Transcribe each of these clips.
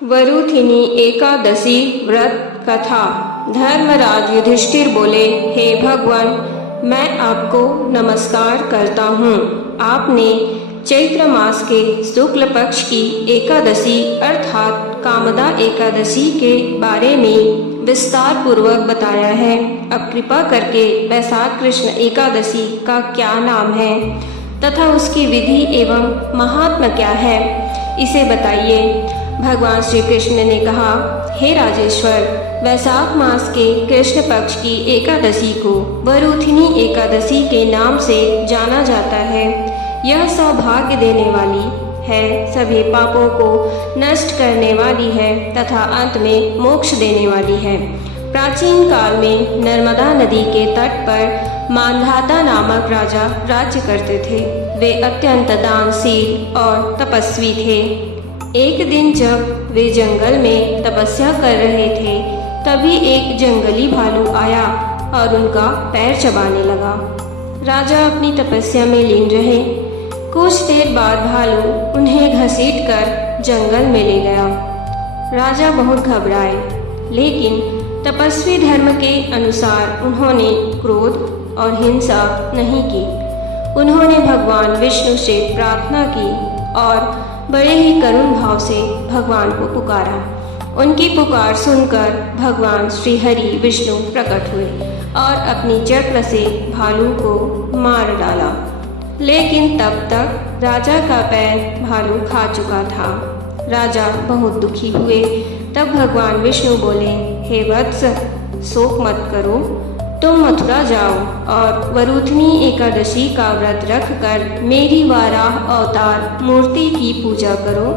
वरुथिनी एकादशी व्रत कथा। धर्मराज युधिष्ठिर बोले, हे भगवान, मैं आपको नमस्कार करता हूँ। आपने चैत्र मास के शुक्ल पक्ष की एकादशी अर्थात कामदा एकादशी के बारे में विस्तार पूर्वक बताया है। अब कृपा करके वैशाख कृष्ण एकादशी का क्या नाम है तथा उसकी विधि एवं महात्मा क्या है, इसे बताइए। भगवान श्री कृष्ण ने कहा, हे राजेश्वर, वैशाख मास के कृष्ण पक्ष की एकादशी को वरुथिनी एकादशी के नाम से जाना जाता है। यह सौभाग्य देने वाली है, सभी पापों को नष्ट करने वाली है तथा अंत में मोक्ष देने वाली है। प्राचीन काल में नर्मदा नदी के तट पर मांधाता नामक राजा राज्य करते थे। वे अत्यंत दानशील और तपस्वी थे। एक दिन जब वे जंगल में तपस्या कर रहे थे, तभी एक जंगली भालू आया और उनका पैर चबाने लगा। राजा अपनी तपस्या में लीन रहे। कुछ देर बाद भालू उन्हें घसीटकर जंगल में ले गया। राजा बहुत घबराए, लेकिन तपस्वी धर्म के अनुसार उन्होंने क्रोध और हिंसा नहीं की। उन्होंने भगवान विष्णु से प्रार्थना की और बड़े ही करुण भाव से भगवान को पुकारा। उनकी पुकार सुनकर भगवान श्री हरि विष्णु प्रकट हुए और अपनी चक्र से भालू को मार डाला। लेकिन तब तक राजा का पैर भालू खा चुका था। राजा बहुत दुखी हुए। तब भगवान विष्णु बोले, हे वत्स, शोक मत करो, तुम मथुरा जाओ और वरुथिनी एकादशी का व्रत रखकर मेरी वाराह अवतार मूर्ति की पूजा करो।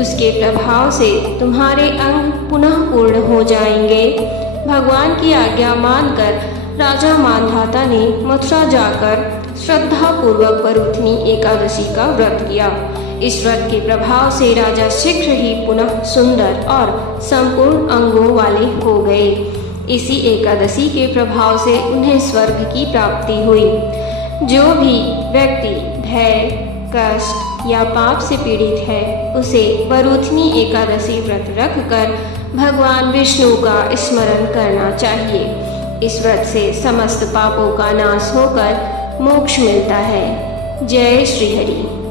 उसके प्रभाव से तुम्हारे अंग पुनः पूर्ण हो जाएंगे। भगवान की आज्ञा मानकर राजा मांधाता ने मथुरा जाकर श्रद्धा पूर्वक वरुथिनी एकादशी का व्रत किया। इस व्रत के प्रभाव से राजा शीघ्र ही पुनः सुंदर और संपूर्ण अंगों वाले हो गए। इसी एकादशी के प्रभाव से उन्हें स्वर्ग की प्राप्ति हुई। जो भी व्यक्ति भय, कष्ट या पाप से पीड़ित है, उसे वरुथिनी एकादशी व्रत रखकर भगवान विष्णु का स्मरण करना चाहिए। इस व्रत से समस्त पापों का नाश होकर मोक्ष मिलता है। जय श्री हरि।